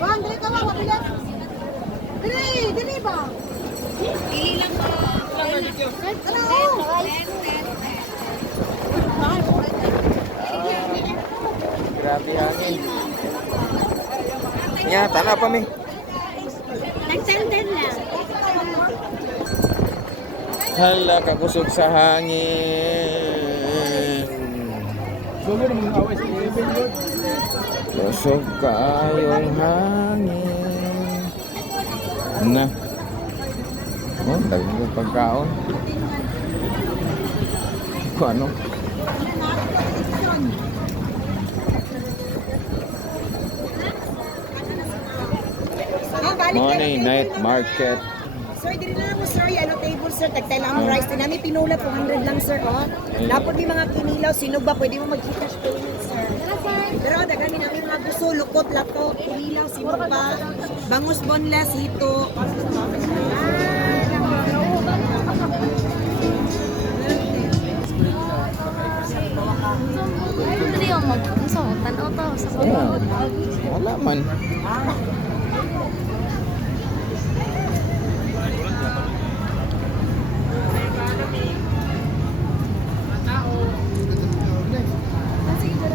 Bang, dili ka ba mabigat? Dili ba? Pili lang po. Grabe hangin. Nya, tanah pa mi. Nagtandan lang. Hala, kakusog sa hangin. Kusog kayong hangin. Na. Oh, dagdag yung pagkaon. Kung ano? Morning night market. Sir, dili na mo sir, yellow table sir, tagtay lang ang rice. Tinami pinula 200 lang sir, oh. Dapat may mga kinilaw, sino ba pwede mo mag-cash payment sir? Pero dagani namin mga gusto, lukot, lato, kinilaw, sino ba? Bangus boneless, hito. Dili ako mag-unsa, tanaw to sa Yeah. Wala man.